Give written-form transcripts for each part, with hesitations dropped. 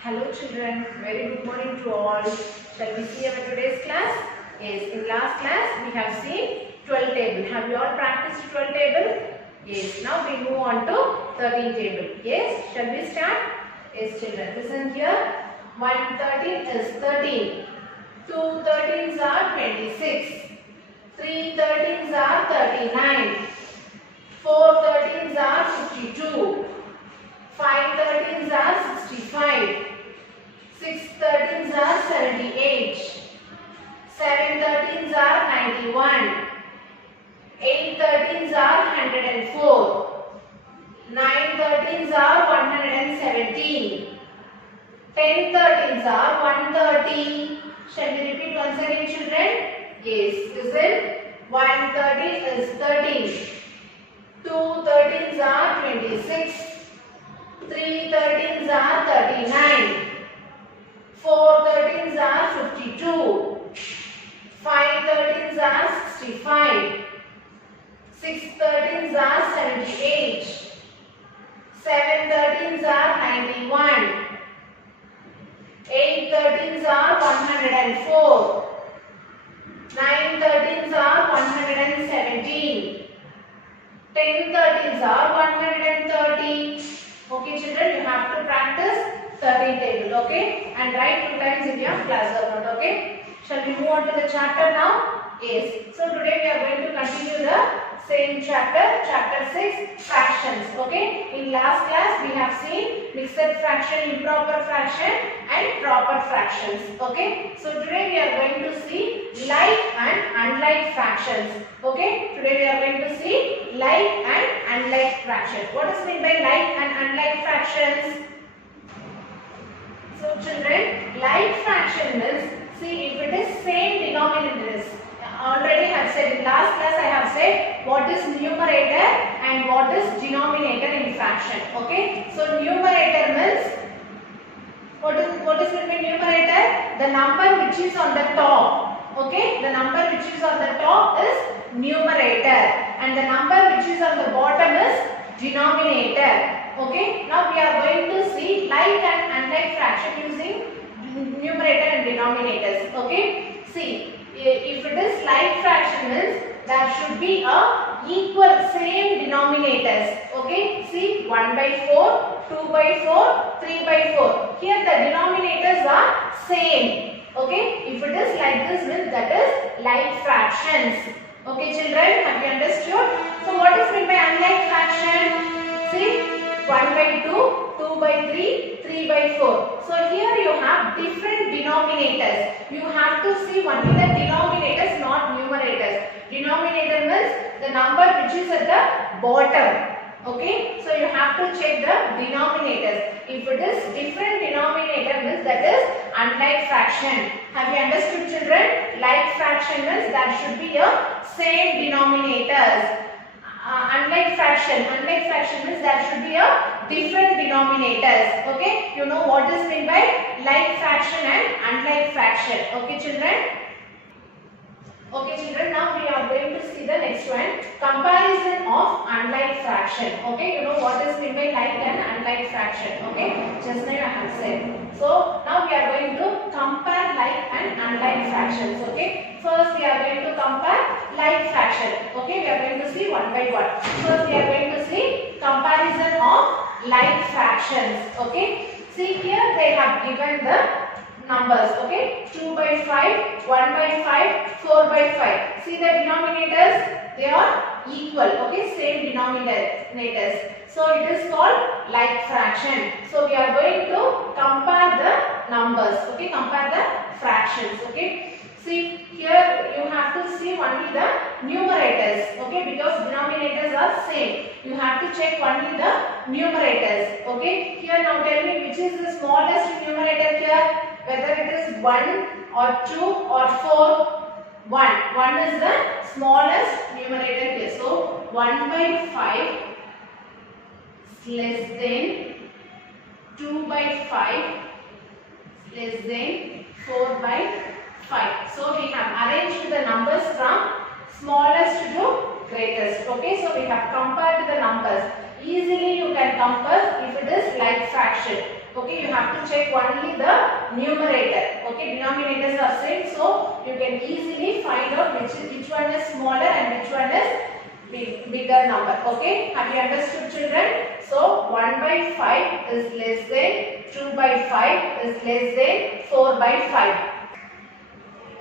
Hello children, very good morning to all. Shall we see our today's class? Yes, in last class we have seen 12 table. Have you all practiced 12 table? Yes, now we move on to 13 table. Yes, shall we start? Yes children, listen here. 113 is 13. 2 13s are 26. 3 13s are 39. 4 13s are 52. 5 13s are 65. 6 13s are 78. 7 13s are 91. 8 13s are 104. 9 13s are 117. 10 13s are 130. Shall we repeat once again children? Yes, listen. 130 is 13. 2 13s are 26. 3 13s are 39. 4 13s are 52. 5 13s are 65. 6 13s are 78. 7 13s are 91. 8 13s are 104. 9 13s are 117. 10 13s are 130. Okay children, you have to practice 13 table, okay, and write 2 times in your class note, okay. Shall we move on to the chapter now? Yes, so today we are going to continue the same chapter, chapter 6, fractions, okay. In last class we have seen mixed fraction, improper fraction and proper fractions, okay. So today we are going to see like and unlike fractions, okay. Today we are going to see like and unlike fractions. What is meant by like and unlike fractions? So children, like fraction means, see if it is same denominators. Already I have said in last class, I have said what is numerator and what is denominator in fraction. Okay. So numerator means, what is meant by numerator? The number which is on the top. Okay. The number which is on the top is numerator and the number which is on the bottom is denominator. Okay. Now we are going to see like and unlike fraction using numerator and denominators. Okay. See, if it is like fraction means there should be a equal same denominators. Okay. See, 1 by 4, 2 by 4, 3 by 4. Here the denominators are same. Okay. If it is like this means that is like fractions. Okay children, have you understood? So what is meant by unlike fraction? See, 1 by 2, 2 by 3, 3 by 4. So here you have different denominators. You have to see only the denominators, not numerators. Denominator means the number which is at the bottom. Okay, so you have to check the denominators. If it is different denominator means that is unlike fraction. Have you understood children? Like fraction means there should be a same denominators. Unlike fraction means there should be a different denominators. Okay, you know what is meant by like fraction and unlike fraction. Okay children. Okay children, now we are going to see the next one, comparison of unlike fraction. Okay, you know what is meant by like and unlike fraction. Okay, just now I have said. So now we are going to compare like and unlike fractions. Okay, first we are going to compare like fraction. Okay, we are going to see one by one. First we are going to see comparison of like fractions. Okay, see here they have given the numbers. Okay, 2 by 5, 1 by 5, 4 by 5. See the denominators, they are equal. Okay, same denominators. So it is called like fraction. So we are going to compare the numbers. Okay, compare the fractions. Okay, see here you have to see only the numerators. Okay, because denominators are same. You have to check only the numerators. Okay, here now tell me which is the smallest numerator here. Whether it is 1 or 2 or 4, 1. 1 is the smallest numerator here. So 1 by 5 is less than 2 by 5 is less than 4 by 5. So we have arranged the numbers from smallest to greatest. Okay, so we have compared the numbers. Easily you can compare if it is like fraction. Okay, you have to check only the numerator. Okay, denominators are same, so you can easily find out which one is smaller and which one is bigger number. Okay, have you understood, children? So 1 by 5 is less than 2 by 5 is less than 4 by 5.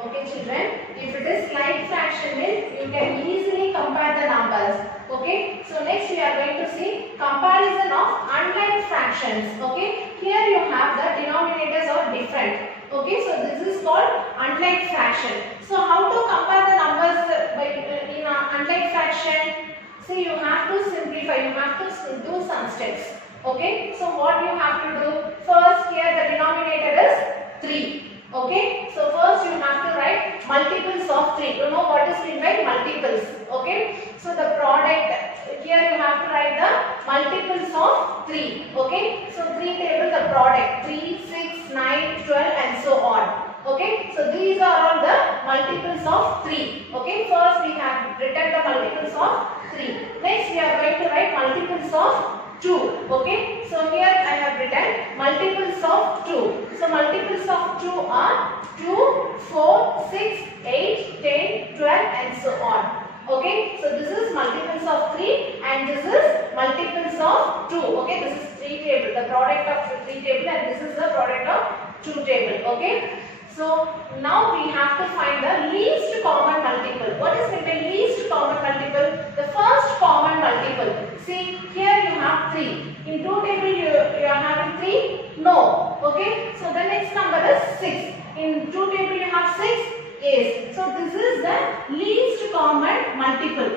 Okay, children, if it is like fraction, then you can easily compare the numbers. Okay, so next we are going to see comparison of unlike fractions. Okay, here you have the denominators are different. Okay, so this is called unlike fraction. So how to compare the numbers in unlike fraction? See, you have to simplify, you have to do some steps. Okay, so what you have to do? First, here the denominator is 3. Okay, so first you have to write multiples of 3. You know what is meant by multiples. Okay, so the product, here you have to write the multiples of 3. Okay, so 3 table the product 3, 6, 9, 12 and so on. Okay, so these are all the multiples of 3. Okay, first we have written the multiples of 3. Next we are going to write multiples of 2. Okay, so here I have written multiples of 2. So multiples of 2 are 2, 4, 6, 8, 10, 12 and so on. Okay, so this is multiples of 3 and this is multiples of 2. Okay, this is 3 table, the product of 3 table, and this is the product of 2 table. Okay, so now we have to find the least common multiple. What is meant by least common multiple? The first common multiple. See, here you have 3. In 2 table you are having 3? No. Okay, so the next number is 6. In 2 table you have 6? Yes. So this is the least common multiple.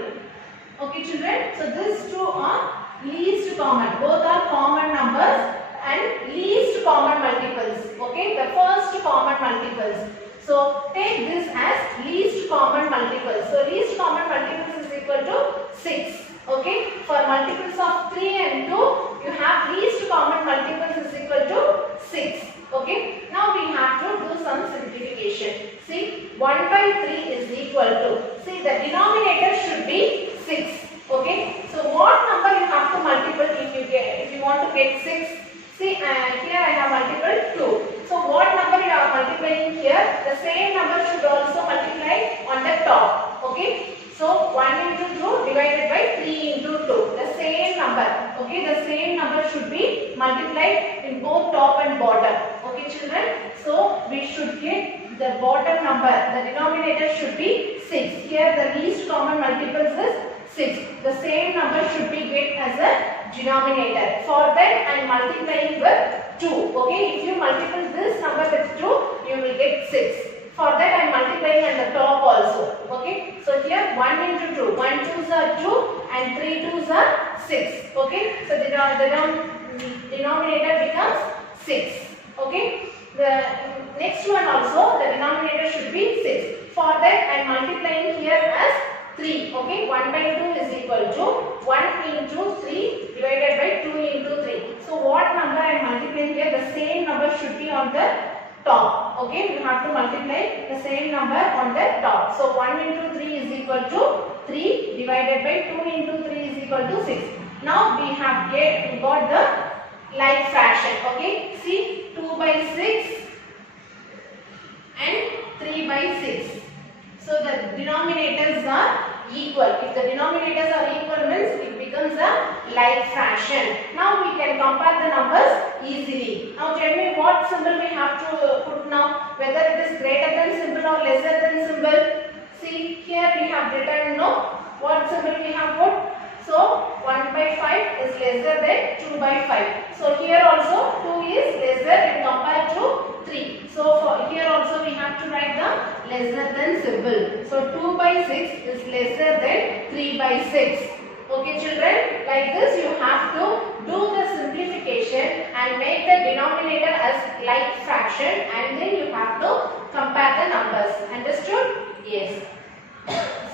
Okay, children. So these two are least common. Both are common numbers and least common multiples. Okay, the first common multiples. So take this as least common multiples. So least common multiples is equal to 6. Okay, for multiples of 3 and 2, you have least common multiples is equal to 6. Okay, now we have to do some simplification. See, 1 by 3 is equal to, see, the denominator should be 6. Okay, so what number you have to multiple if you want to get 6? See, here I have multiple 2. So what number you are multiplying here? The same number should also multiply on the top. Okay, so 1 into 2 divided by 3 into 2. The same number. Okay, the same number should be multiplied in both top and bottom. Okay, children. So we should get the bottom number. The denominator should be 6. Here the least common multiples is 6. The same number should be get as a denominator. For that I am multiplying with 2. Okay, if you multiply this number with 2, you will get 6. For that I am multiplying at the top also. Okay, so here 1 into 2. 1 2s are 2 and 3 2s are 6. Okay, so the denominator becomes 6. Okay, the next one also the denominator should be 6. For that I am multiplying here as 3. Okay, 1 by 2 is equal to 1 into 3 divided by 2 into 3. So what number I am multiplying here? The same number should be on the top. Okay, we have to multiply the same number on the top. So 1 into 3 is equal to 3 divided by 2 into 3 is equal to 6. Now we have got the like fraction. Okay, see, 2 by 6 and 3 by 6. So the denominators are equal. If the denominators are equal means it becomes a like fraction. Now we can compare the numbers easily. Now tell me what symbol we have to put now. Whether it is greater than symbol or lesser than symbol. See, here we have written no. What symbol we have put? So 1 by 5 is lesser than 2 by 5. So here also 2 is lesser when compared to 3. So for here also we have to write the lesser than symbol. So 2 by 6 is lesser than 3 by 6. Okay, children, like this you have to do the simplification and make the denominator as like fraction, and then you have to compare the numbers. Understood? Yes.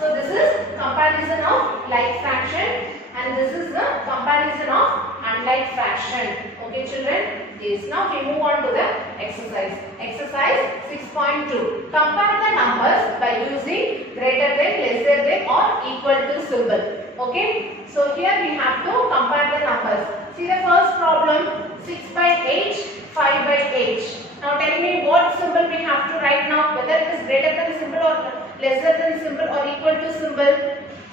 So this is comparison of like fraction and this is the comparison of unlike fraction. Okay, children? Yes. Now we move on to the exercise. Exercise 6.2. Compare the numbers by using greater than, lesser than or equal to symbol. Okay. So here we have to compare the numbers. See the first problem, 6 by 8 5 by 8. Now tell me what symbol we have to write now, whether it is greater than symbol or lesser than symbol or equal to symbol.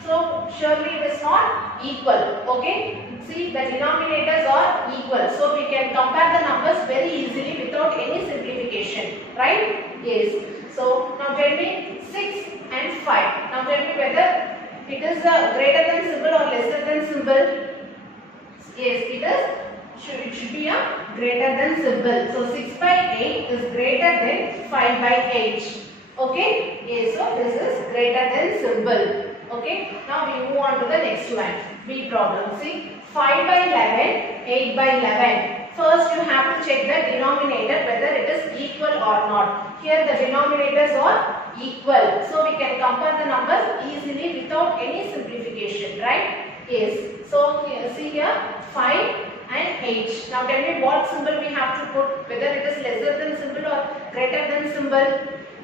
So surely it is not equal. Okay, see the denominators are equal, so we can compare the numbers very easily without any simplification, right? Yes. So now tell me 6 and 5. Now tell me whether it is a greater than symbol or lesser than symbol. Yes, it should be a greater than symbol. So 6 by 8 is greater than 5 by 8. Okay. Yes. So this is greater than symbol. Okay. Now we move on to the next one. B problem. See, 5 by 11, 8 by 11. First you have to check the denominator whether it is equal or not. Here the denominators are equal, so we can compare the numbers easily without any simplification, right? Yes. So here, see here 5 and 8. Now tell me what symbol we have to put, whether it is lesser than symbol or greater than symbol.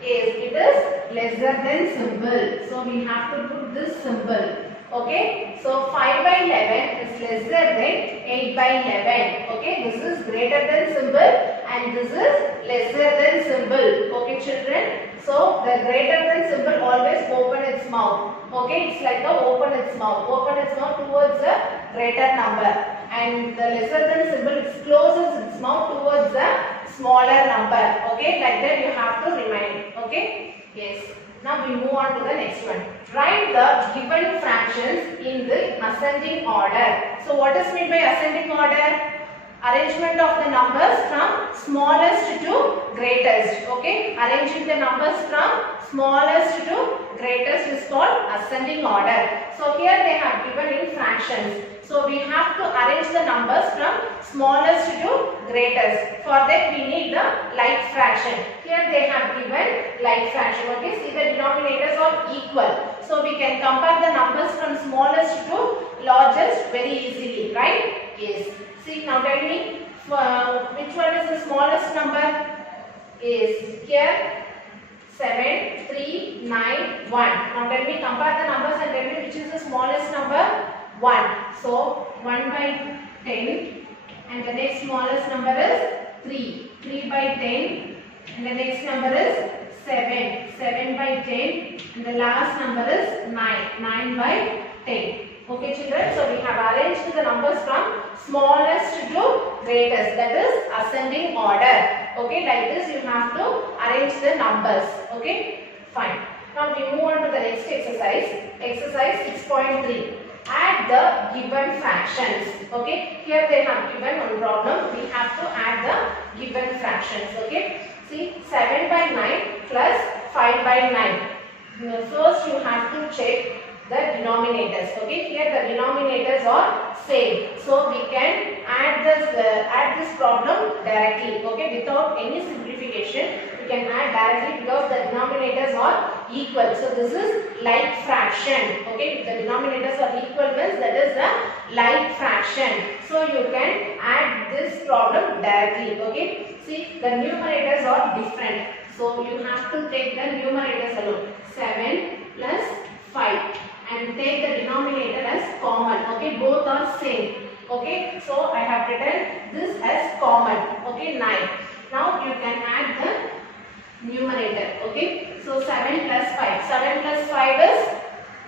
Yes, it is lesser than symbol, so we have to put this symbol. Okay, so 5 by 11 is lesser than 8 by 11. Okay, this is greater than symbol and this is lesser than symbol. Okay children, so the greater than symbol always open its mouth. Okay, it's like the open its mouth towards the greater number, and the lesser than symbol it closes its mouth towards the smaller number. Okay, like that you have to remind. Okay, yes. Now we move on to the next one. Write the given fractions in the ascending order. So what is meant by ascending order? Arrangement of the numbers from smallest to greatest. Okay, arranging the numbers from smallest to greatest is called ascending order. So here they have given in fractions. So we have to arrange the numbers from smallest to greatest. For that we need the like fraction. Here they have given like fraction. Okay, see the denominators are equal. So we can compare the numbers from smallest to largest very easily, right? Yes. See, now tell me which one is the smallest number? Is here 7, 3, 9, 1. Now tell me, compare the numbers and tell me which is the smallest number? 1. So 1 by 10 and the next smallest number is 3. 3 by 10 and the next number is 7. 7 by 10 and the last number is 9. 9 by 10. Okay children, so we have arranged the numbers from smallest to greatest, that is ascending order. Okay, like this you have to arrange the numbers. Okay, fine. Now we move on to the next exercise. Exercise 6.3. Add the given fractions. Okay, here they have given one problem. We have to add the given fractions. Okay, see 7 by 9 plus 5 by 9. First you have to check the denominators. Okay, here the denominators are same, so we can add this problem directly. Okay, without any simplification we can add directly because the denominators are equal. So this is like fraction. Okay, if the denominators are equal means that is the like fraction. So you can add this problem directly. Okay, see the numerators are different, so you have to take the numerators alone. 7 plus 5. And take the denominator as common. Okay, both are same. Okay, so I have written this as common. Okay, 9. Now you can add the numerator. Okay, so 7 plus 5. 7 plus 5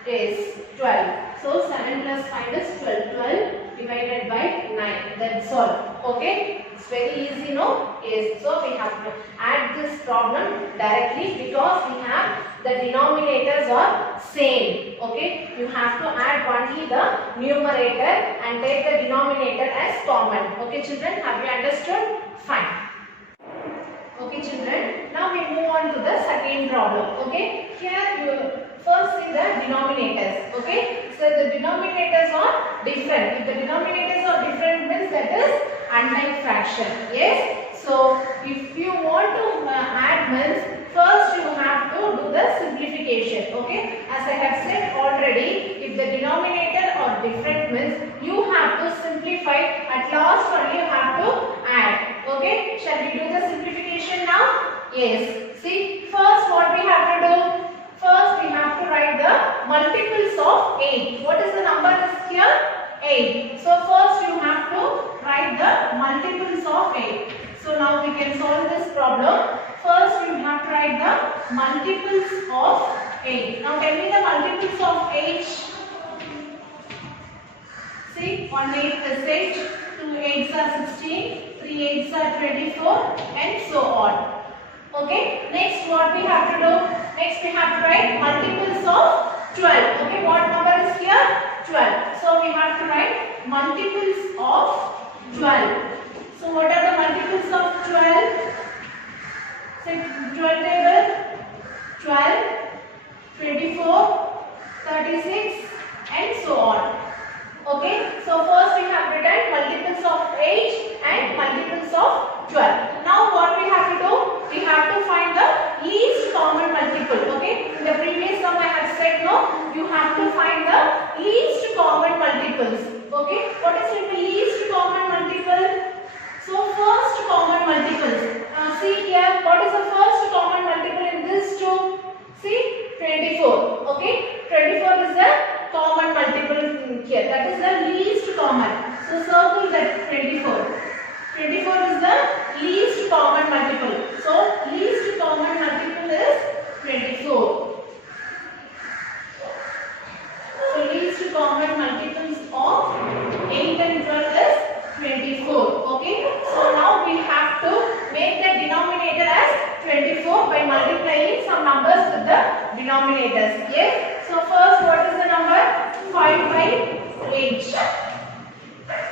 is 12. So 7 plus 5 is 12. 12 divided by 9. That's all. Okay, it's very easy, no? Yes. So we have to add this problem directly because we have the denominators are same. Okay, you have to add only the numerator and take the denominator as common. Okay children, have you understood? Fine. Okay children, now we move on to the second problem. Okay, here you first see the denominators. Okay, so the denominators are different. If the denominators are different means that is unlike fraction. Yes, so if you want to add means first you have to do the simplification. Okay, as I have said already, if the denominator are different means you have to simplify. At last only you have to add. Okay, shall we do the simplification now? Yes. See, first what we have to do? First we have to write the multiples of 8. What is the number here? 8. So first you have to write the multiples of 8. So now we can solve this problem. First we have to write the multiples of 8. Now tell me the multiples of 8. See, 1 8 plus 8, 2 8s are 16, 3 8s are 24 and so on. Okay, next what we have to do? Next we have to write multiples of 12. Okay, what number is here? 12. So we have to write multiples of 12. So what are the multiples of 12? Say 12 table. 12, 24, 36 and so on. Okay, so first we have written multiples of 8 and multiples of 12. Now what we have to do? We have to find the least common multiple. Okay, in the previous sum I have said no, you have to find the least common multiples. Okay, what is the least common multiple? So first common multiples. See here, what is the first common multiple in this two? See, 24. Okay, 24 is the common multiple here. That is the least common. So circle that 24. 24 is the least common multiple. So least common multiple is 24. So least common multiples of 8 and 12 is 24. Okay. So now we have to make the denominator as 24 by multiplying some numbers with the denominators. Yes. So first what is the number? 5 by 8.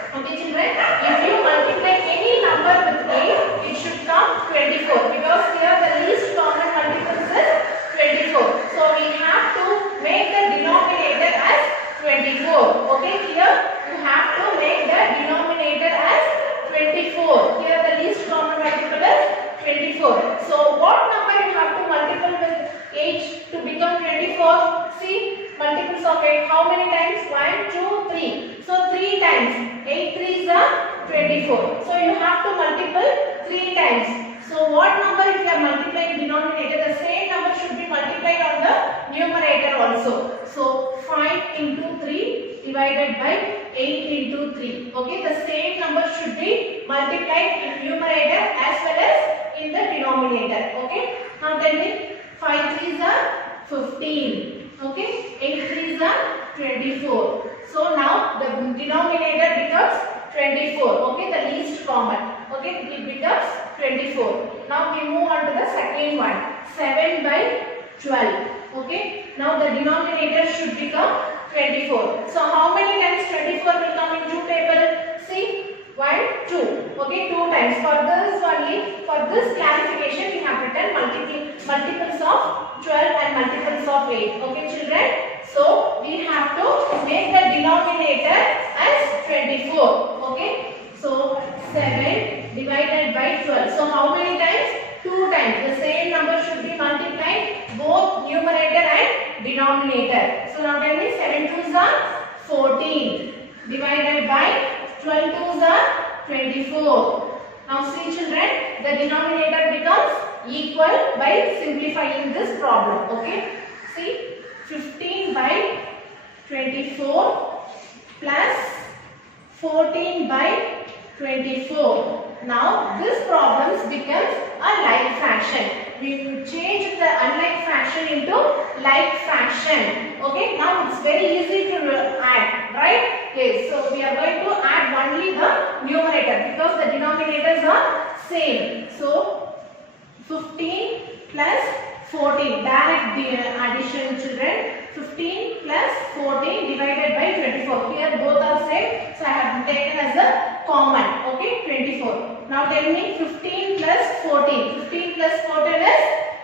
Okay children, if you multiply any number with 8, it should come 24 because here the least common multiples is 24. So we have to make the denominator as 24. Okay, here you have to make the denominator as 24. Here the least common multiple is 24. So what number you have to multiply with 8 to become 24? See, multiples of 8. How many times? 1, 2, 3. So 3 times. 8 3s are 24. So you have to multiply 3 times. So what number if you are multiplying denominator? The same number should be multiplied on the numerator also. So 5 into 3 divided by 8 into 3. Okay, the same number should be multiplied in numerator as well as in the denominator. Okay, now tell me, 5 3s are 15. Okay, 8 3s are 24. So now the denominator becomes 24. Okay, the least common. Okay, it becomes 24. Now we move on to the second one. 7 by 12. Okay, now the denominator should become 24. So how many times 24 will come in two table? See, 1, 2. Okay, 2 times. For this only, for this clarification, we have written multiples of 12 and multiples of 8. Okay, children. So we have to make the denominator as 24. Okay. So 7 divided by 12. So how many times? 2 times. The same number should be multiplied both numerator and denominator. So now tell me, 7 2s are 14 divided by 12 2s are 24. Now see children, the denominator becomes equal by simplifying this problem. Okay. See, 15 by 24 plus 14 by 24. Now this problem becomes a like fraction. We will change the unlike fraction into like fraction. Okay, now it's very easy to add, right? Yes, so we are going to add only the numerator because the denominators are same. So 15 plus 14, direct addition children. 15 plus 14 divided by 24. Here both are same, so I have taken as a common. Okay, 24. Now tell me, 15 plus 14. 15 plus 14 is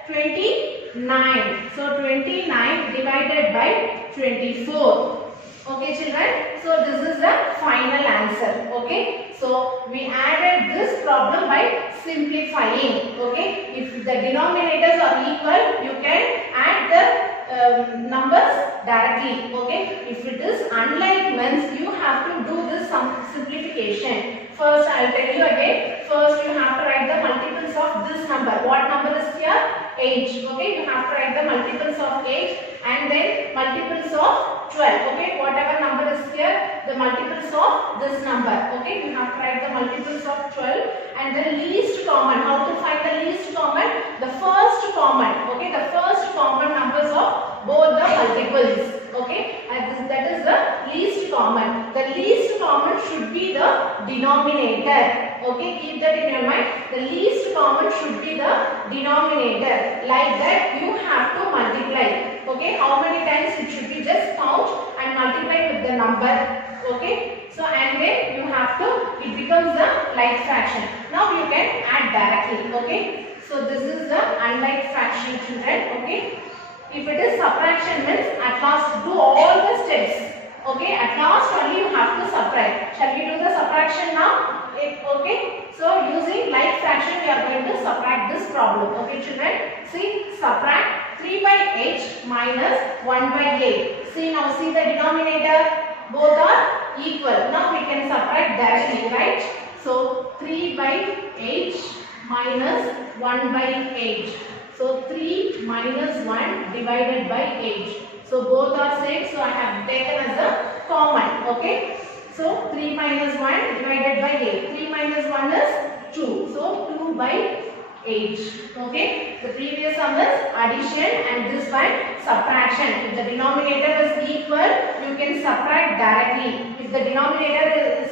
29. So 29 divided by 24. Okay children, so this is the final answer. Okay, so we added this problem by simplifying. Okay, if the denominators are equal, you can add the numbers directly. Okay, if it is unlike means you have to do this simplification. First I will tell you again. First you have to write the multiples of this number. What number is here? 8. Okay, you have to write the multiples of 8 and then multiples of 12. Okay, whatever number is here, the multiples of this number. Okay, you have to write the multiples of 12 and the least common. How to find the least common? The first common. Okay, the first common numbers of both the multiples. Okay, and that is the least common. The least common should be the denominator. Okay, keep that in your mind. The least common should be the denominator. Like that you have to multiply. Okay, how many times it should be, just count and multiply with the number. Okay, so and then you have to, it becomes the like fraction. Now you can add directly. Okay, so this is the unlike fraction, children. Okay, if it is subtraction means at last do all the steps. Okay, at last only you have to subtract. Shall we do the subtraction now? Okay, so using like fraction we are going to subtract this problem. Okay, children, see, subtract 3 by 8 minus 1 by 8. See, now see the denominator, both are equal. Now we can subtract directly, right? So 3 by 8 minus 1 by 8. So 3 minus 1 divided by 8. So both are same. So I have taken as a common. Okay. So 3 minus 1 divided by 8. 3 minus 1 is 2. So 2 by 8. Okay. The previous sum is addition and this one subtraction. If the denominator is equal, you can subtract directly. If the denominator is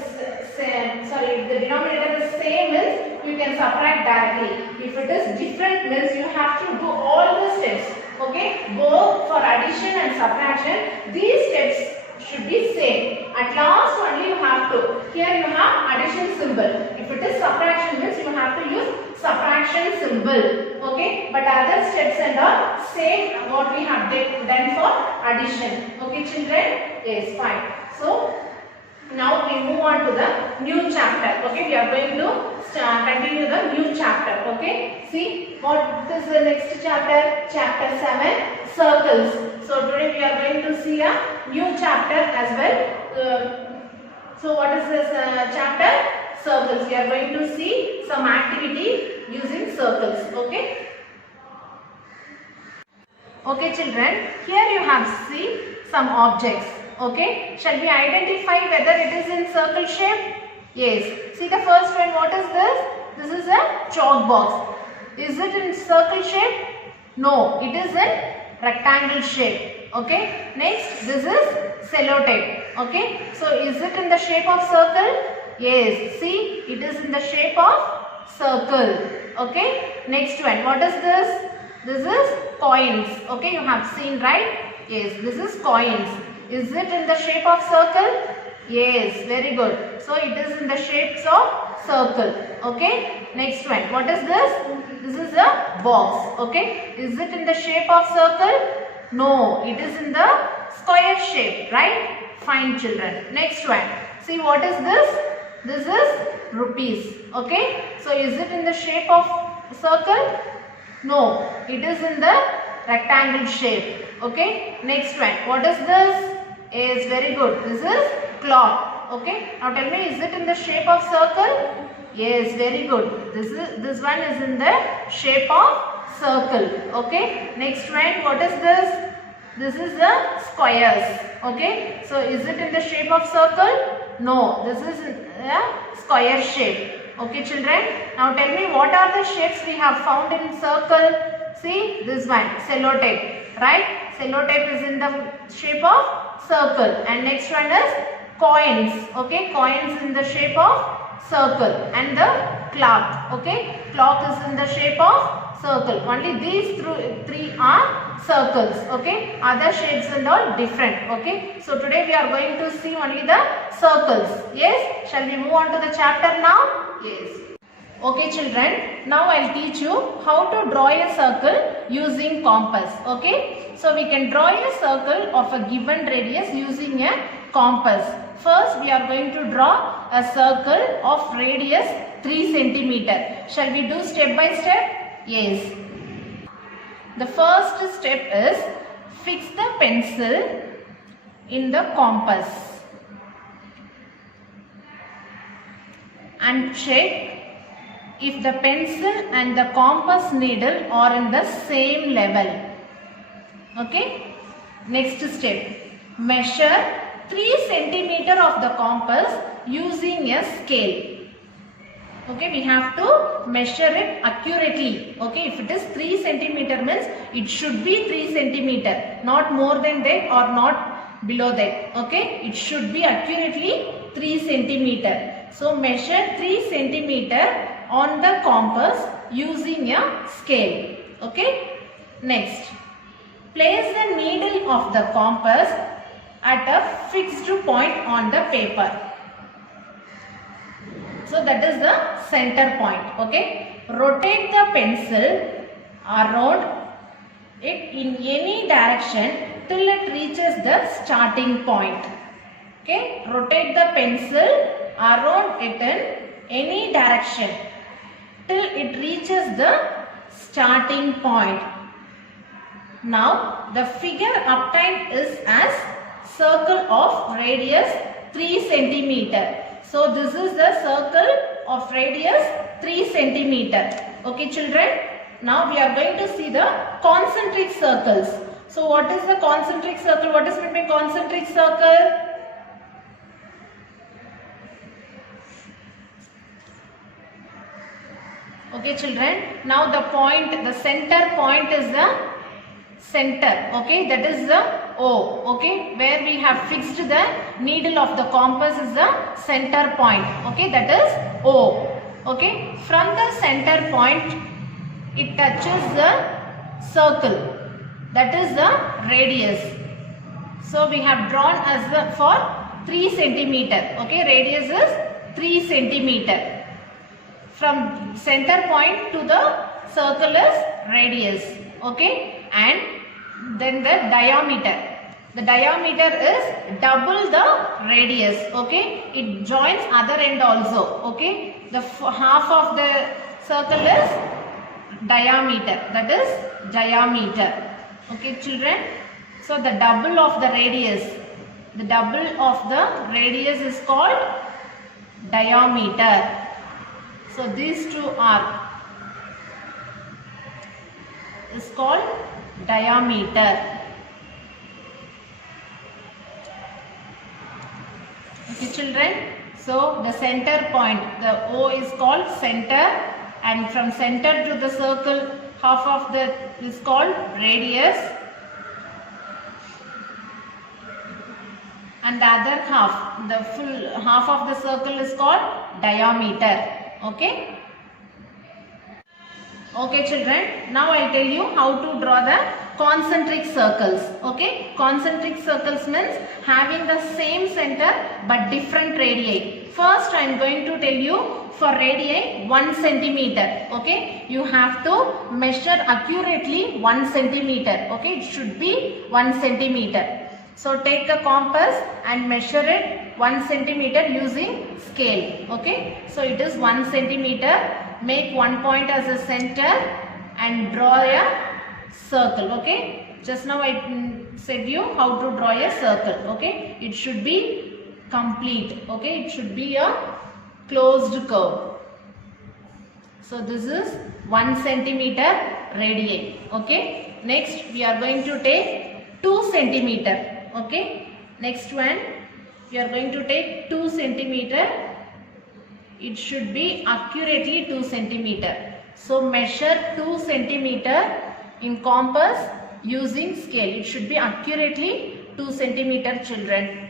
if the denominator is same means you can subtract directly. If it is different means you have to do all the steps. Okay, both for addition and subtraction, these steps should be same. At last only you have to. Here you have addition symbol. If it is subtraction means you have to use subtraction symbol. Okay, but other steps and all same what we have done for addition. Okay, children? Yes, fine. So now we move on to the new chapter. Okay, we are going to continue the new chapter. Okay, see what is the next chapter? Chapter 7, circles. So today we are going to see a new chapter as well. So what is this chapter? Circles. We are going to see some activity using circles. Okay. Okay, children. Here you have seen some objects. Okay, shall we identify whether it is in circle shape? Yes. See the first one, what is this? This is a chalk box. Is it in circle shape? No, it is in rectangle shape. Okay. Next, this is sellotape. Okay. So, is it in the shape of circle? Yes. See, it is in the shape of circle. Okay. Next one, what is this? This is coins. Okay, you have seen, right? Yes, this is coins. Is it in the shape of circle? Yes, very good. So it is in the shapes of circle. Okay. Next one. What is this? This is a box. Okay. Is it in the shape of circle? No, it is in the square shape. Right? Fine, children. Next one. See what is this? This is rupees. Okay. So is it in the shape of circle? No, it is in the rectangle shape. Okay. Next one. What is this? Is very good. This is clock. Okay. Now tell me, is it in the shape of circle? Yes, very good. This one is in the shape of circle. Okay. Next one. What is this? This is the squares. Okay. So is it in the shape of circle? No. This is a square shape. Okay, children. Now tell me, what are the shapes we have found in circle? See this one, sellotape. Right? Sellotape is in the shape of circle, and next one is coins. Okay, coins in the shape of circle, and the clock. Okay, clock is in the shape of circle. Only these three are circles. Okay, other shapes and all different. Okay, so today we are going to see only the circles. Yes, shall we move on to the chapter now? Yes. Okay, children, now I will teach you how to draw a circle using compass. Okay, so we can draw a circle of a given radius using a compass. First, we are going to draw a circle of radius 3 cm. Shall we do step by step? Yes. The first step is fix the pencil in the compass and check if the pencil and the compass needle are in the same level. Okay. Next step. Measure 3 centimeter of the compass using a scale. Okay, we have to measure it accurately. Okay, if it is 3 centimeter means it should be 3 centimeter, not more than that or not below that. Okay, it should be accurately 3 centimeter. So measure 3 centimeter on the compass using a scale. Okay, next, place the needle of the compass at a fixed point on the paper. So that is the center point. Okay, rotate the pencil around it in any direction till it reaches the starting point. Okay, rotate the pencil around it in any direction till it reaches the starting point. Now the figure obtained is as circle of radius 3 centimeter. So this is the circle of radius 3 centimeter. Okay children. Now we are going to see the concentric circles. So what is the concentric circle? What is meant by concentric circle? Okay children. Now the point, the center point is the center. Okay, that is the O. Okay, where we have fixed the needle of the compass is the center point. Okay, that is O. Okay, from the center point it touches the circle, that is the radius. So we have drawn as the for 3 centimeter. Okay, radius is 3 centimeter. From center point to the circle is radius. Okay, and then the diameter. The diameter is double the radius. Okay, it joins other end also. Okay, the half of the circle is diameter, that is diameter. Okay children, so the double of the radius, the double of the radius is called diameter. So these two are is called diameter. Okay children, so the center point, the O is called center, and from center to the circle half of the is called radius, and the other half, the full half of the circle is called diameter. Okay. Okay children, now I will tell you how to draw the concentric circles. Okay, concentric circles means having the same center but different radii. First I am going to tell you for radii 1 centimeter. Okay, you have to measure accurately 1 centimeter. Okay, it should be 1 centimeter. So take a compass and measure it 1 centimeter using scale. Okay, so it is 1 centimeter. Make one point as a center and draw a circle. Okay, just now I said you how to draw a circle. Okay, it should be complete. Okay, it should be a closed curve. So this is 1 centimeter radii. Okay, next we are going to take 2 centimeter. Okay, next one we are going to take 2 centimeter. It should be accurately 2 centimeter. So measure 2 centimeter in compass using scale. It should be accurately 2 centimeter children.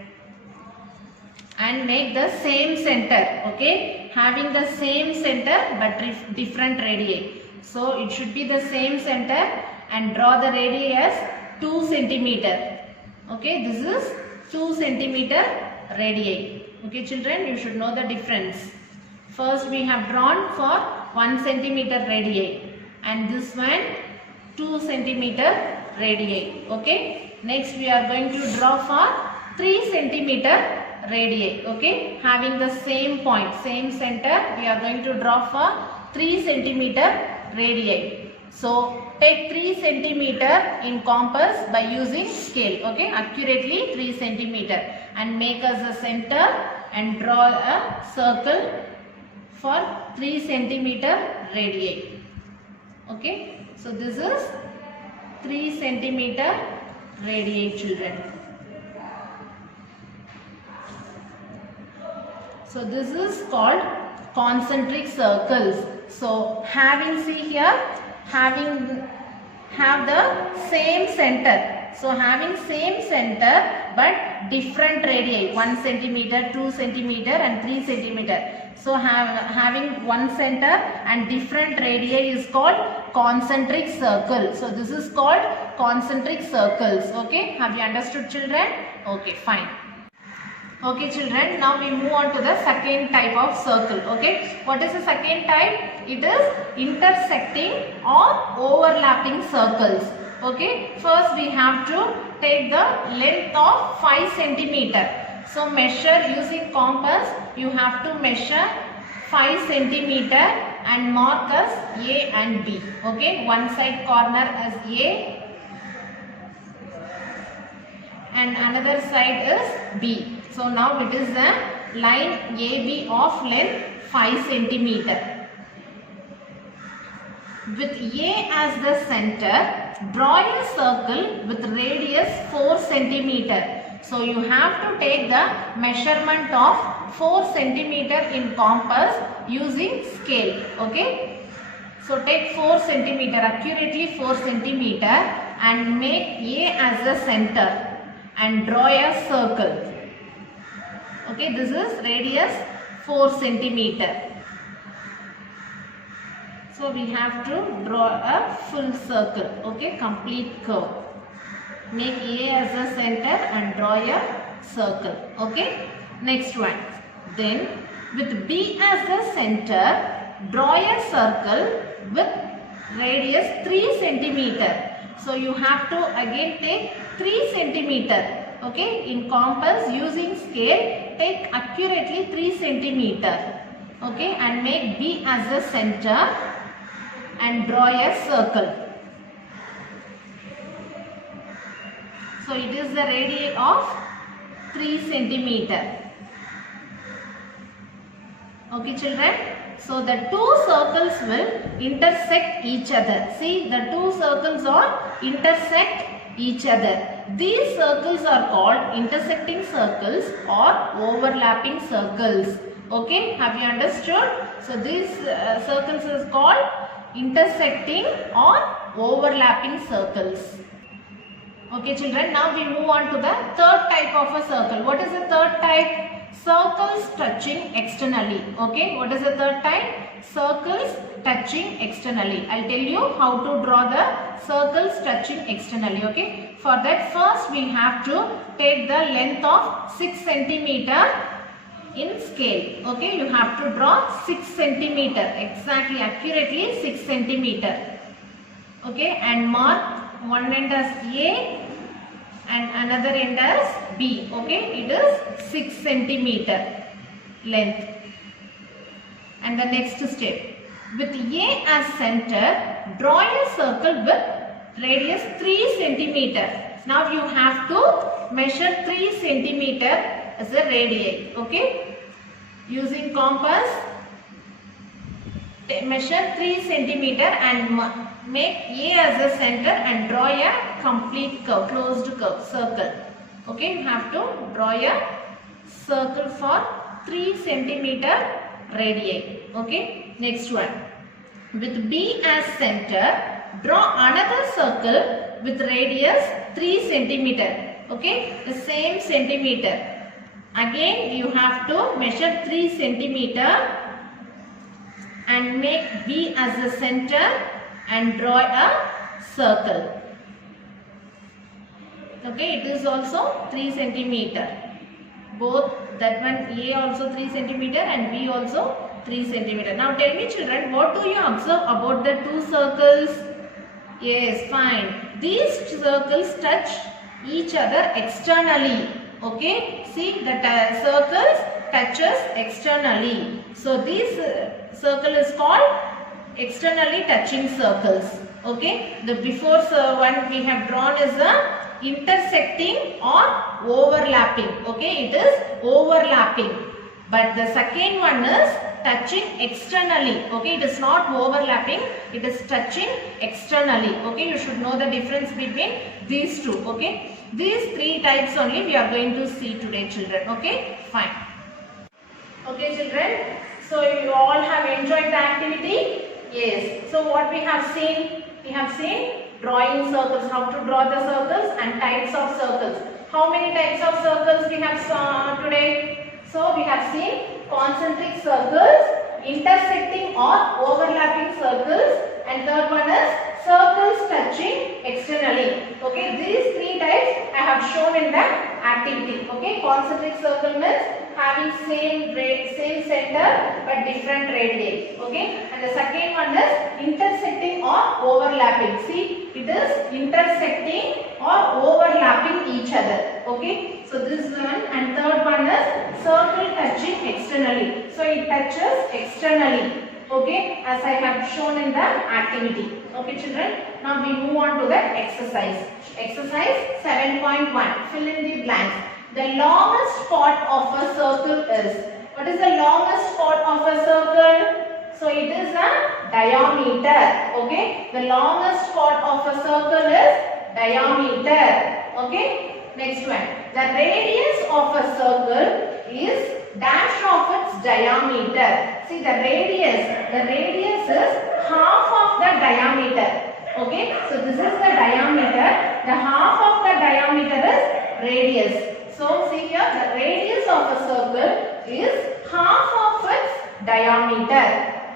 And make the same center. Okay, having the same center but different radii. So it should be the same center and draw the radii as 2 centimeter. Okay, this is 2 centimeter radii. Okay children, you should know the difference. First we have drawn for 1 centimeter radii and this one 2 centimeter radii. Okay, next we are going to draw for 3 centimeter radii. Okay, having the same point, same center, we are going to draw for 3 centimeter radii. So take 3 centimeter in compass by using scale. Okay, accurately 3 centimeter and make as a center and draw a circle for 3 centimeter radii. Okay, so this is 3 centimeter radii, children. So this is called concentric circles. So having, see here, have the same center. So having same center but different radii, 1 centimeter, 2 centimeter and 3 centimeter. So having one center and different radii is called concentric circle. So this is called concentric circles. Okay, have you understood, children? Okay, fine. Okay, children, now we move on to the second type of circle. Okay, what is the second type? It is intersecting or overlapping circles. Okay, first we have to take the length of 5 centimeter. So measure using compass. You have to measure 5 centimeter and mark as A and B. Okay, one side corner as A and another side is B. So now it is the line AB of length 5 centimeter. With A as the center, draw a circle with radius 4 centimeter. So you have to take the measurement of 4 centimeter in compass using scale. Okay. So take 4 centimeter, accurately 4 centimeter and make A as the center and draw a circle. Okay, this is radius 4 centimeter. So we have to draw a full circle. Okay, complete curve. Make A as the center and draw a circle. Okay, next one. Then with B as the center, draw a circle with radius 3 centimeter. So you have to again take 3 centimeter. Okay, in compass using scale, take accurately 3 centimeter. Okay, and make B as the center and draw a circle. So it is the radii of 3 centimeter. Okay, children. So the two circles will intersect each other. See, the two circles are intersect each other. These circles are called intersecting circles or overlapping circles. Okay, have you understood? So these circles is called intersecting or overlapping circles. Okay, children, now we move on to the third type of a circle. What is the third type? Circles touching externally. Okay, what is the third type? Circles touching externally. I'll tell you how to draw the circles touching externally. Okay, for that first we have to take the length of 6 centimeter in scale. Okay, you have to draw 6 centimeter exactly, accurately 6 centimeter. Okay, and mark one end as A and another end as B. Okay, it is 6 centimeter length. And the next step, with A as center, draw a circle with radius 3 centimeter. Now you have to measure 3 centimeter as a radii. Okay, using compass, measure 3 centimeter and make A as the center and draw a complete curve, closed curve, circle. Okay, you have to draw a circle for 3 centimeter radii. Okay, next one. With B as center, draw another circle with radius 3 centimeter. Okay, the same centimeter. Again, you have to measure 3 centimeter and make B as the center and draw a circle. Okay, it is also 3 centimeter. Both that one A also 3 centimeter and B also 3 centimeter. Now tell me, children, what do you observe about the two circles? Yes, fine. These circles touch each other externally. Okay, see that circles touches externally. So this circle is called externally touching circles. Okay, the before one we have drawn is the intersecting or overlapping. Okay, it is overlapping. But the second one is touching externally. Okay, it is not overlapping, it is touching externally. Okay, you should know the difference between these two. Okay, these three types only we are going to see today, children. Okay, fine. Okay, children, so you all have enjoyed the activity? Yes. So what we have seen? We have seen drawing circles, how to draw the circles and types of circles. How many types of circles we have saw today? So we have seen concentric circles, intersecting or overlapping circles, and third one is circles touching externally. Okay, these three types I have shown in the activity. Okay, concentric circle means having same center but different radii. Okay, and the second one is intersecting or overlapping. See, it is intersecting or overlapping each other. Okay, so this one, and third one is circle touching externally. So it touches externally. Okay, as I have shown in the activity. Okay, children, now we move on to the exercise. Exercise 7.1. Fill in the blanks. The longest part of a circle is. What is the longest part of a circle? So it is a diameter. Okay, the longest part of a circle is diameter. Okay, next one. The radius of a circle is dash of its diameter. See, the radius is half of the diameter. Okay, so this is the diameter. The half of the diameter is radius. So see here, the radius of a circle is half of its diameter.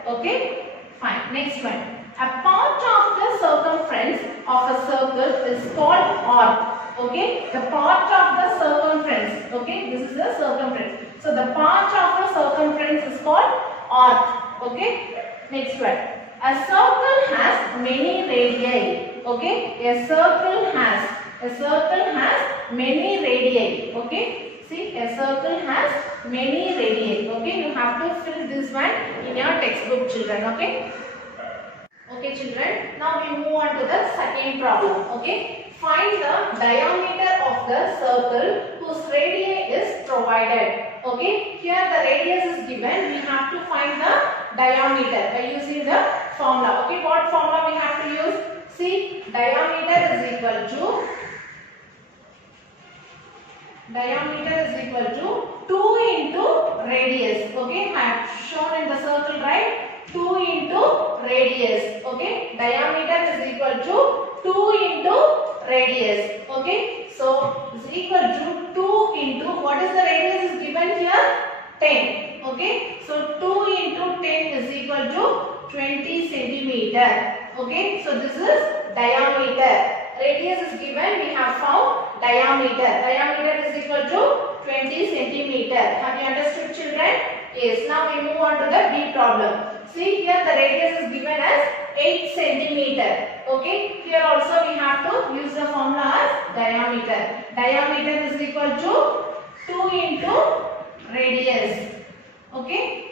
Okay, fine. Next one. A part of the circumference of a circle is called arc. Okay, the part of the circumference. Okay, this is the circumference. So the part of the circumference is called arc. Okay, next one. A circle has many radii. Okay, a circle has many radii. Okay, see, a circle has many radii. Okay, you have to fill this one in your textbook, children. Okay. Okay, children, now we move on to the second problem. Okay, find the diameter of the circle whose radii is provided. Okay, here the radius is given. We have to find the diameter by using the formula. Okay, what formula we have to use? See, diameter is equal to 2 into radius. Okay, I have shown in the circle, right? 2 into radius. Okay, diameter is equal to 2 into radius. Okay, so is equal to 2 into, what is the radius is given here? 10. Okay, so 2 into 10 is equal to 20 centimeter. Okay, so this is diameter. Radius is given, we have found diameter. Diameter is equal to 20 centimeter. Have you understood, children? Yes. Now we move on to the B problem. See, here the radius is given as 8 centimeter. Okay, here also we have to use the formula as diameter. Diameter is equal to 2 into radius. Okay,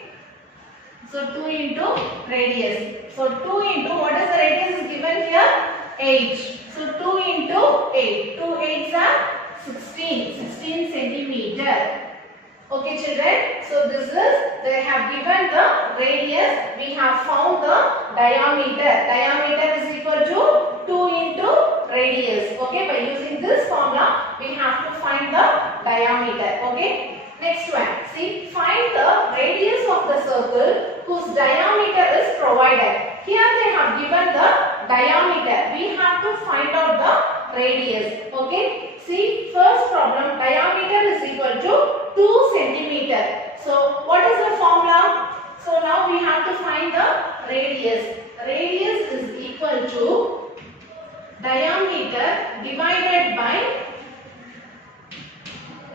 so 2 into radius. So 2 into, what is the radius is given here? 8. So 2 into 8. 2 8s are 16 centimeter. Okay, children. So this is, they have given the radius. We have found the diameter. Diameter is equal to 2 into radius. Okay, by using this formula, we have to find the diameter. Okay. Next one. See, find the radius of the circle whose diameter is provided. Here they have given the diameter. We have to find out the radius. Okay. See, first problem, diameter is equal to 2 centimeter. So what is the formula? So now we have to find the radius. Radius is equal to diameter divided by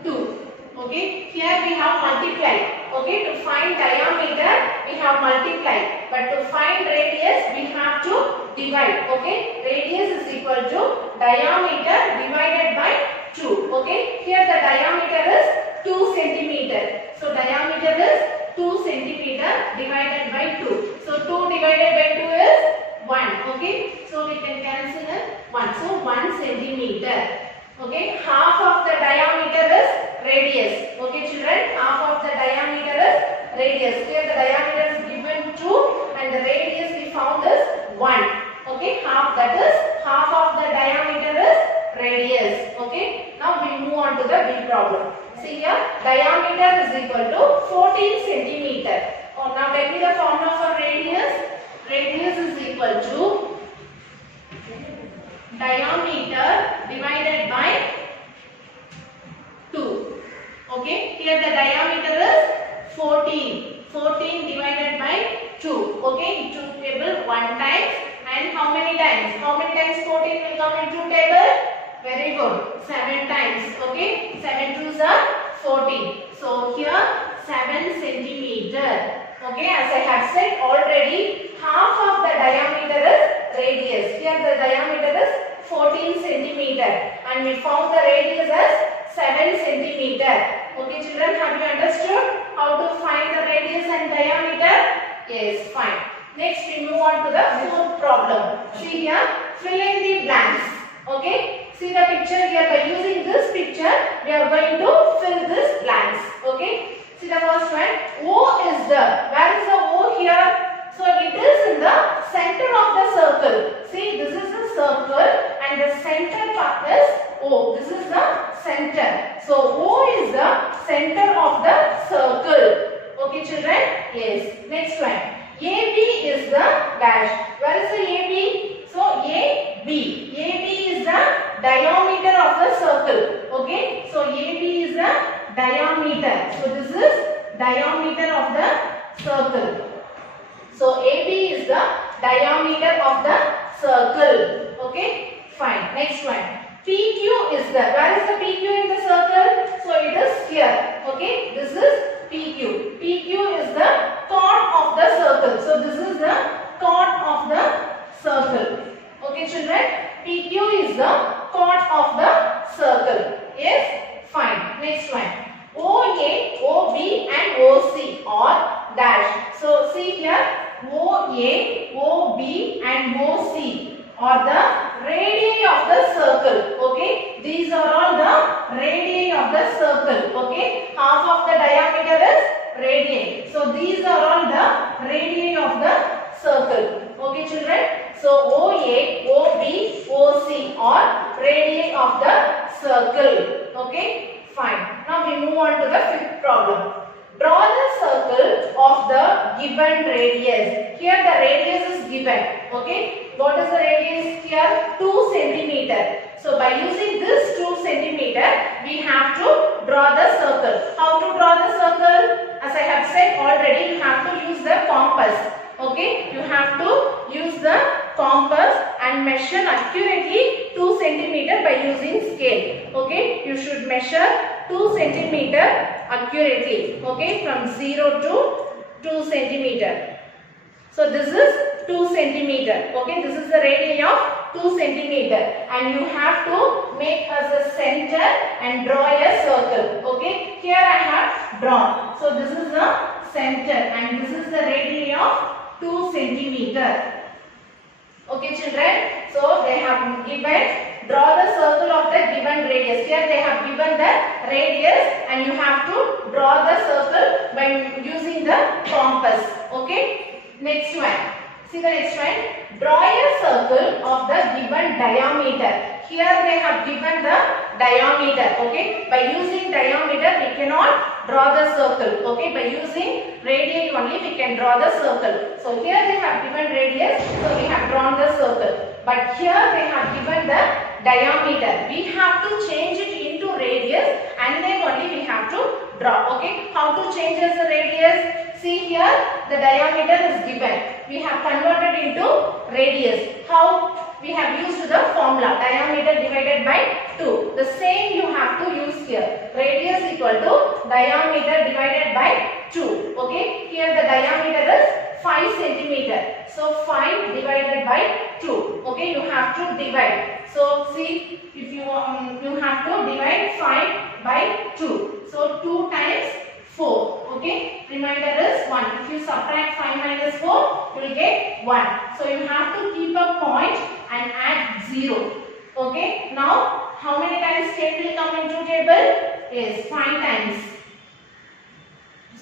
2. Okay, here we have multiplied. Okay, to find diameter we have multiplied, but to find radius we have to divide. Okay, radius is equal to diameter divided by 2. Okay, here the diameter is 2 centimeter. So diameter is 2 centimeter divided by 2. So 2 divided by 2 is 1. Okay, so we can cancel it 1. So 1 centimeter. Okay, half of the diameter is radius. Okay, children, half of the diameter is radius. Here the diameter is given 2 and the radius we found is 1. Okay, that is half of the diameter is radius. Okay, now we move on to the B problem. See here, diameter is equal to 14 centimeter. Now tell me the formula for radius. Radius is equal to diameter divided by 2. Okay, here the diameter is 14. 14 divided by 2. Okay, into table 1 times. And how many times? How many times 14 will come into table? Very good. 7 times. Okay, 7 twos are 14. So here 7 centimeter. Okay, as I have said already, half of the diameter is radius. Here the diameter is 14 centimeter and we found the radius as 7 centimeter. Okay children, have you understood how to find the radius and diameter? Yes, fine. Next we move on to the fourth problem. See here, fill in the blanks. Okay, see the picture here. By using this picture, we are going to fill this blanks. Okay, see the first one. O is the, where is the O here? So it is in the center of the circle. See, this is the circle and the center part is O. This is the center. So O is the center of the circle. Okay children? Yes. Next one. AB is the dash. Where is the AB? So AB. AB is the diameter of the circle. Okay. So AB is the diameter. So this is diameter of the circle. So AB is the diameter of the circle. Okay. Fine. Next one. PQ is the, where is the PQ in the circle? So it is here. Okay. This is PQ. PQ is the chord of the circle. So this is the chord of the circle. Okay children, PQ is the chord of the circle. Yes, fine. Next one. OA, OB and OC are dash. So see here, OA, OB and OC are the radii of the circle. Okay, these are all the radii of the circle. Okay, half of the diameter is radii. So these are all the radii of the circle. Okay children, so OA, OB, OC are radii of the circle. Okay, fine. Now we move on to the fifth problem. Draw the circle of the given radius. Here the radius is given. Okay. What is the radius here? 2 centimeter. So by using this 2 centimeter, we have to draw the circle. How to draw the circle? As I have said already, you have to use the compass. Okay. You have to use the compass and measure accurately 2 centimeter by using scale. Okay. You should measure 2 centimeter accurately. Okay. From 0 to 2 centimeter. So this is 2 centimeter. Okay, this is the radii of 2 centimeter, and you have to make as a center and draw a circle. Okay, here I have drawn. So this is the center, and this is the radii of 2 centimeter. Okay, children. So they have given, draw the circle of the given radius. Here they have given the radius, and you have to draw the circle by using the compass. Okay. Next one. See the next one. Draw a circle of the given diameter. Here they have given the diameter. Okay. By using diameter, we cannot draw the circle. Okay. By using radii only, we can draw the circle. So here they have given radius. So we have drawn the circle. But here they have given the diameter. We have to change it into radius, and then only we have to draw. Okay. How to change as the radius? See here, the diameter is given. We have converted into radius. How? We have used the formula, diameter divided by 2. The same you have to use here. Radius equal to diameter divided by 2. Okay. Here the diameter is 5 centimeter. So 5 divided by 2. Okay. You have to divide. So see, if you you have to divide 5 by 2. So 2 times 4. Okay, remainder is 1. If you subtract 5 minus 4, you will get 1. So you have to keep a point and add 0. Okay, now how many times 10 will come into table? Yes, 5 times.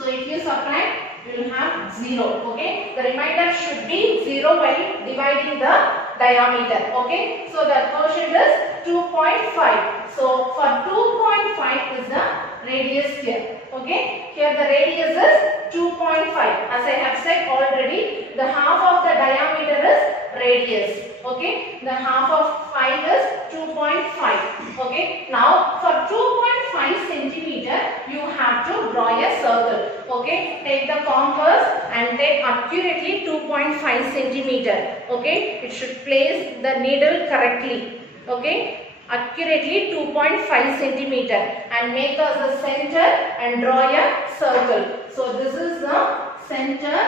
So if you subtract, you will have 0. Okay. The remainder should be 0 by dividing the diameter. Okay. So the quotient is 2.5. So for 2.5 is the radius here. Okay. Here the radius is 2.5. As I have said already, the half of the diameter is radius. Okay. The half of 5 is 2.5. Okay. Now for 2.5 centimeter, you have to draw a circle. Okay. Take the compass and take accurately 2.5 centimeter. Okay. It should place the needle correctly. Okay. Accurately 2.5 centimeter and make us the center and draw a circle. So this is the center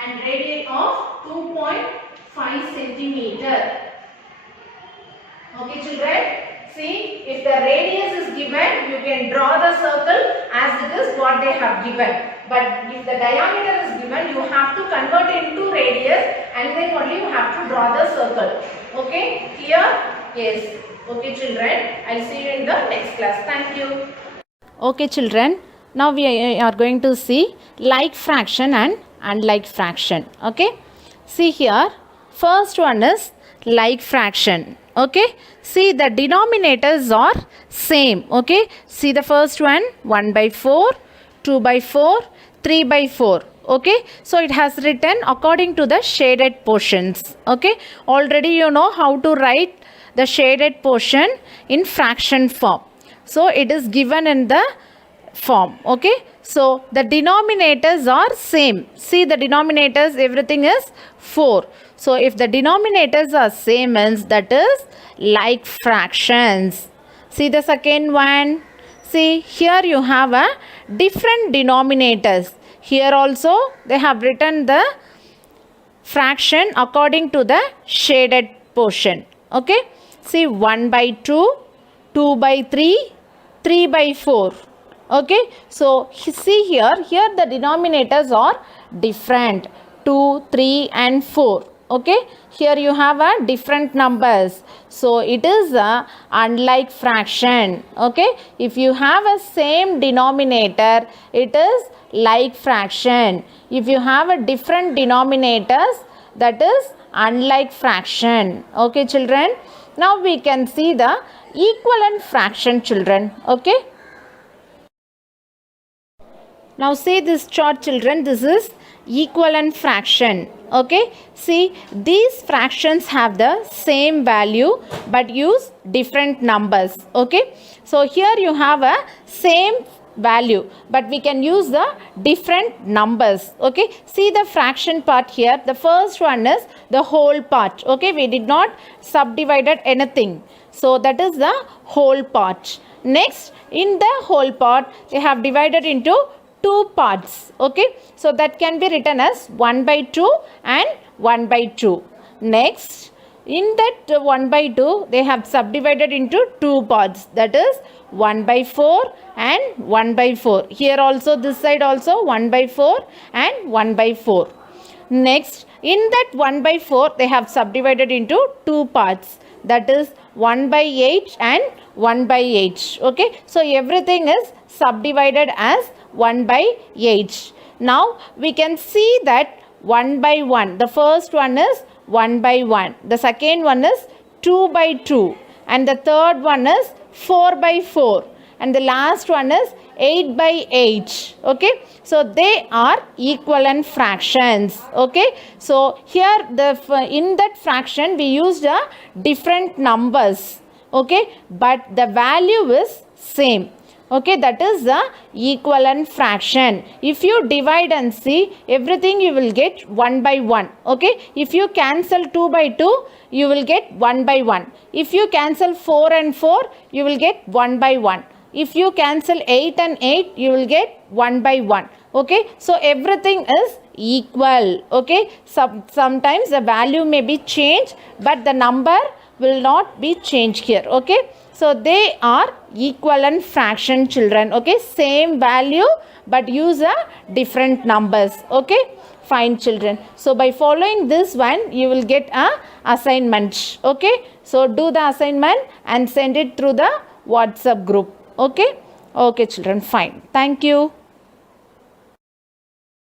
and radius of 2.5 centimeter. Okay children. See, if the radius is given, you can draw the circle as it is what they have given. But if the diameter is given, you have to convert it into radius and then only you have to draw the circle. Okay, here, yes. Okay children, I'll see you in the next class. Thank you. Okay children, now we are going to see like fraction and unlike fraction. Okay, see here, first one is like fraction. Okay, see the denominators are same. Okay, see the first one 1 by 4, 2 by 4, 3 by 4. Okay, so it has written according to the shaded portions. Okay, already you know how to write the shaded portion in fraction form. So it is given in the form. Okay, so the denominators are same. See the denominators, everything is 4. So if the denominators are same means that is like fractions. See the second one. See here you have a different denominators. Here also they have written the fraction according to the shaded portion. Okay. See 1 by 2, 2 by 3, 3 by 4. Okay. So see here the denominators are different. 2, 3 and 4. Okay. Here you have a different numbers. So it is a unlike fraction. Okay. If you have a same denominator, it is like fraction. If you have a different denominators, that is unlike fraction. Okay children. Now we can see the equivalent fraction children. Okay. Now see this chart children. This is equivalent fraction. Okay. See these fractions have the same value but use different numbers. Okay. So here you have a same value but we can use the different numbers. Okay. See the fraction part here. The first one is the whole part. Okay. We did not subdivided anything. So that is the whole part. Next in the whole part they have divided into 2 parts. Okay. So that can be written as 1 by 2 and 1 by 2. Next in that 1 by 2 they have subdivided into 2 parts. That is 1 by 4 and 1 by 4. Here also this side also 1 by 4 and 1 by 4. Next in that 1 by 4 they have subdivided into 2 parts. That is 1 by 8 and 1 by 8. Okay. So everything is subdivided as 1 by 8. Now we can see that 1 by 1. The first one is 1 by 1. The second one is 2 by 2. And the third one is 4 by 4. And the last one is 8 by 8. Okay. So they are equivalent fractions. Okay. So here in that fraction we used different numbers. Okay. But the value is same. Okay, that is the equivalent fraction. If you divide and see, everything you will get 1 by 1. Okay, if you cancel 2 by 2, you will get 1 by 1. If you cancel 4 and 4, you will get 1 by 1. If you cancel 8 and 8, you will get 1 by 1. Okay, so everything is equal. Okay, sometimes the value may be changed, but the number will not be changed here. Okay. So they are equivalent fraction children. Okay. Same value but use a different numbers. Okay. Fine children. So by following this one you will get a assignment. Okay. So do the assignment and send it through the WhatsApp group. Okay. Okay children. Fine. Thank you.